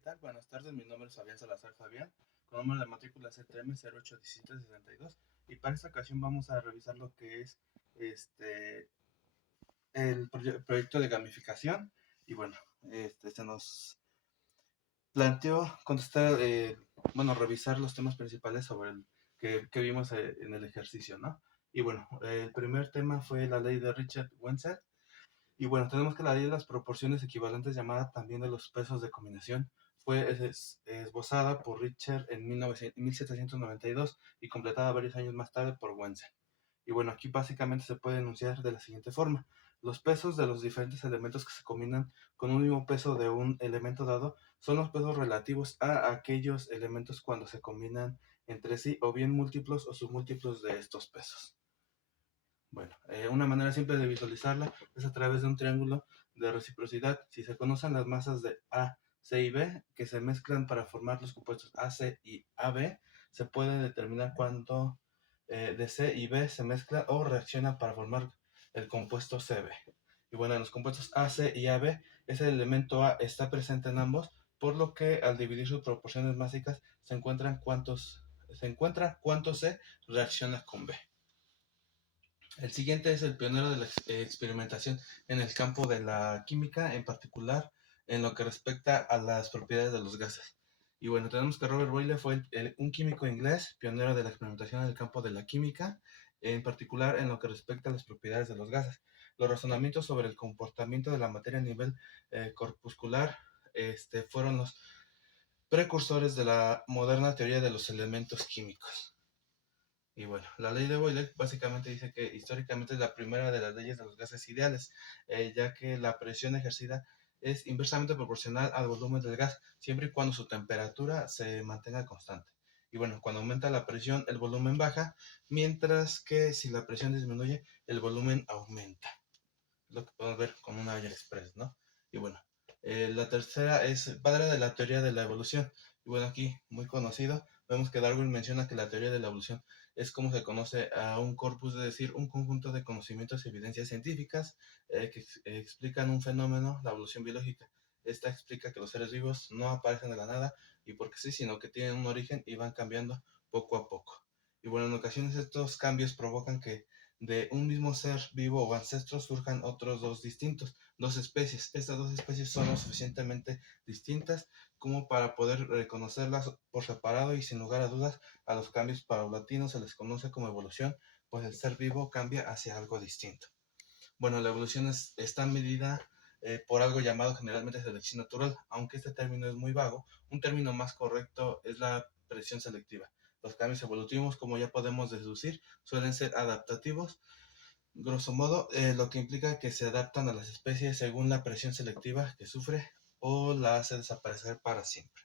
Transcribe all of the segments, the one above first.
tal? Buenas tardes, mi nombre es Fabián Salazar Fabián, con número de matrícula CTM 081762. Y para esta ocasión vamos a revisar lo que es este el proyecto de gamificación. Y bueno, se nos planteó contestar, revisar los temas principales sobre el que vimos en el ejercicio, ¿no? Y bueno, el primer tema fue la ley de Richard Wenzel. Y bueno, tenemos que la ley de las proporciones equivalentes, llamada también de los pesos de combinación, fue esbozada por Richter en 1792 y completada varios años más tarde por Wenzel. Y bueno, aquí básicamente se puede enunciar de la siguiente forma. Los pesos de los diferentes elementos que se combinan con un mismo peso de un elemento dado son los pesos relativos a aquellos elementos cuando se combinan entre sí, o bien múltiplos o submúltiplos de estos pesos. Bueno, una manera simple de visualizarla es a través de un triángulo de reciprocidad. Si se conocen las masas de A, C y B, que se mezclan para formar los compuestos AC y AB, se puede determinar cuánto de C y B se mezcla o reacciona para formar el compuesto CB. Y bueno, en los compuestos AC y AB, ese elemento A está presente en ambos, por lo que al dividir sus proporciones básicas se encuentra cuánto C reacciona con B. El siguiente es el pionero de la experimentación en el campo de la química, en particular en lo que respecta a las propiedades de los gases. Y bueno, tenemos que Robert Boyle fue un químico inglés, pionero de la experimentación en el campo de la química, en particular en lo que respecta a las propiedades de los gases. Los razonamientos sobre el comportamiento de la materia a nivel corpuscular fueron los precursores de la moderna teoría de los elementos químicos. Y bueno, la ley de Boyle básicamente dice que históricamente es la primera de las leyes de los gases ideales, ya que la presión ejercida es inversamente proporcional al volumen del gas, siempre y cuando su temperatura se mantenga constante. Y bueno, cuando aumenta la presión, el volumen baja, mientras que si la presión disminuye, el volumen aumenta. Es lo que podemos ver con una olla express, ¿no? Y bueno, la tercera es padre de la teoría de la evolución. Y bueno, aquí, muy conocido, vemos que Darwin menciona que la teoría de la evolución es como se conoce a un corpus, es decir, un conjunto de conocimientos y evidencias científicas que explican un fenómeno, la evolución biológica. Esta explica que los seres vivos no aparecen de la nada y porque sí, sino que tienen un origen y van cambiando poco a poco. Y bueno, en ocasiones estos cambios provocan que de un mismo ser vivo o ancestro surjan otros dos especies. Estas dos especies son lo suficientemente distintas como para poder reconocerlas por separado, y sin lugar a dudas a los cambios paulatinos se les conoce como evolución, pues el ser vivo cambia hacia algo distinto. Bueno, la evolución está medida por algo llamado generalmente selección natural, aunque este término es muy vago. Un término más correcto es la presión selectiva. Los cambios evolutivos, como ya podemos deducir, suelen ser adaptativos, grosso modo, lo que implica que se adaptan a las especies según la presión selectiva que sufre o la hace desaparecer para siempre.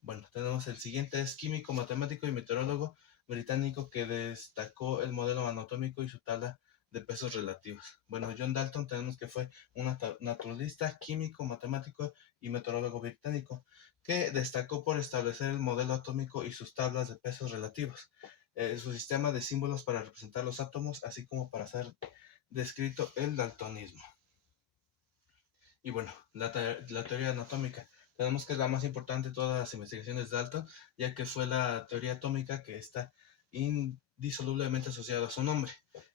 Bueno, tenemos el siguiente, es químico, matemático y meteorólogo británico que destacó el modelo anatómico y su tabla de pesos relativos. Bueno, John Dalton tenemos que fue un naturalista, químico, matemático y meteorólogo británico que destacó por establecer el modelo atómico y sus tablas de pesos relativos, su sistema de símbolos para representar los átomos, así como para hacer descrito el daltonismo. Y bueno, la teoría anatómica. Tenemos que es la más importante de todas las investigaciones de Dalton, ya que fue la teoría atómica que está indisolublemente asociada a su nombre.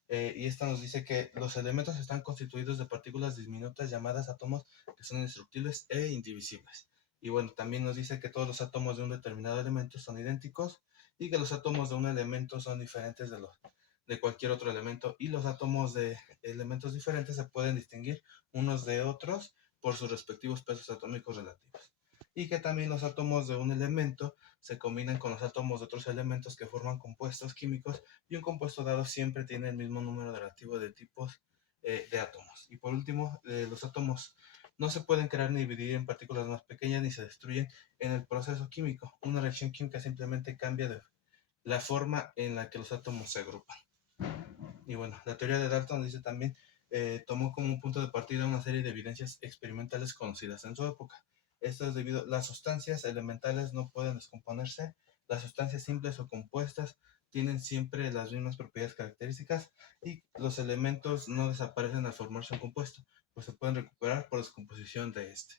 Y esta nos dice que los elementos están constituidos de partículas diminutas llamadas átomos, que son indestructibles e indivisibles. Y bueno, también nos dice que todos los átomos de un determinado elemento son idénticos y que los átomos de un elemento son diferentes de cualquier otro elemento, y los átomos de elementos diferentes se pueden distinguir unos de otros por sus respectivos pesos atómicos relativos. Y que también los átomos de un elemento se combinan con los átomos de otros elementos que forman compuestos químicos, y un compuesto dado siempre tiene el mismo número relativo de tipos de átomos. Y por último, los átomos no se pueden crear ni dividir en partículas más pequeñas ni se destruyen en el proceso químico. Una reacción química simplemente cambia de la forma en la que los átomos se agrupan. Y bueno, la teoría de Dalton dice también, tomó como un punto de partida una serie de evidencias experimentales conocidas en su época. Esto es debido a las sustancias elementales no pueden descomponerse, las sustancias simples o compuestas tienen siempre las mismas propiedades características, y los elementos no desaparecen al formarse un compuesto, pues se pueden recuperar por descomposición de este.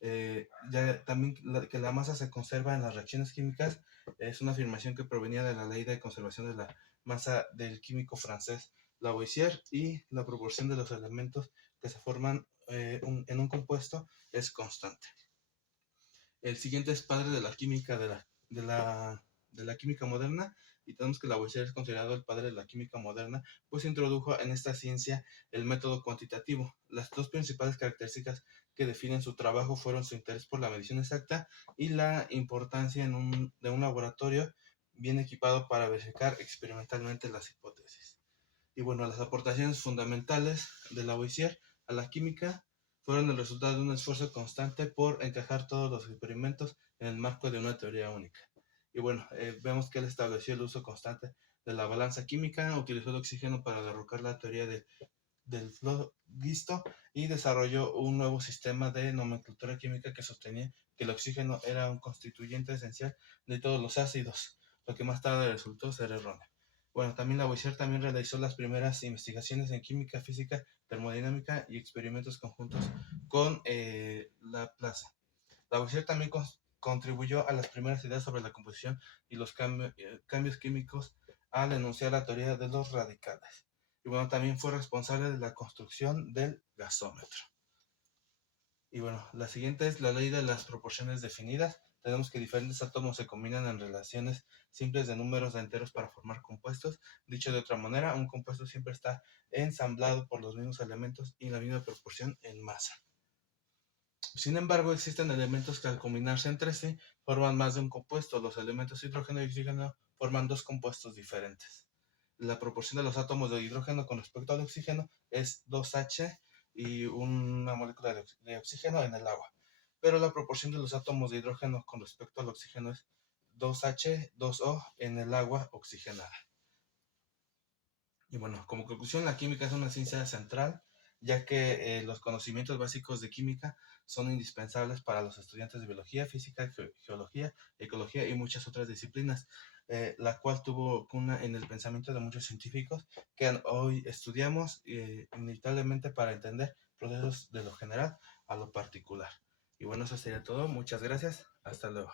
Ya también que la masa se conserva en las reacciones químicas es una afirmación que provenía de la ley de conservación de la masa del químico francés Lavoisier, y la proporción de los elementos que se forman en un compuesto es constante. El siguiente es padre de la química de la química moderna, y tenemos que Lavoisier es considerado el padre de la química moderna, pues introdujo en esta ciencia el método cuantitativo. Las dos principales características que definen su trabajo fueron su interés por la medición exacta y la importancia de un laboratorio bien equipado para verificar experimentalmente las hipótesis. Y bueno, las aportaciones fundamentales de Lavoisier a la química fueron el resultado de un esfuerzo constante por encajar todos los experimentos en el marco de una teoría única. Y bueno, vemos que él estableció el uso constante de la balanza química, utilizó el oxígeno para derrocar la teoría del flogisto y desarrolló un nuevo sistema de nomenclatura química que sostenía que el oxígeno era un constituyente esencial de todos los ácidos, lo que más tarde resultó ser erróneo. Bueno, también Lavoisier también realizó las primeras investigaciones en química, física, termodinámica y experimentos conjuntos con Laplace. Lavoisier también contribuyó a las primeras ideas sobre la composición y los cambios químicos al enunciar la teoría de los radicales. Y bueno, también fue responsable de la construcción del gasómetro. Y bueno, la siguiente es la ley de las proporciones definidas. Tenemos que diferentes átomos se combinan en relaciones simples de números de enteros para formar compuestos. Dicho de otra manera, un compuesto siempre está ensamblado por los mismos elementos y la misma proporción en masa. Sin embargo, existen elementos que al combinarse entre sí forman más de un compuesto. Los elementos hidrógeno y oxígeno forman dos compuestos diferentes. La proporción de los átomos de hidrógeno con respecto al oxígeno es 2H y una molécula de oxígeno en el agua. Pero la proporción de los átomos de hidrógeno con respecto al oxígeno es 2H, 2O en el agua oxigenada. Y bueno, como conclusión, la química es una ciencia central, ya que los conocimientos básicos de química son indispensables para los estudiantes de biología, física, geología, ecología y muchas otras disciplinas, la cual tuvo cuna en el pensamiento de muchos científicos que hoy estudiamos inevitablemente para entender procesos de lo general a lo particular. Y bueno, eso sería todo. Muchas gracias. Hasta luego.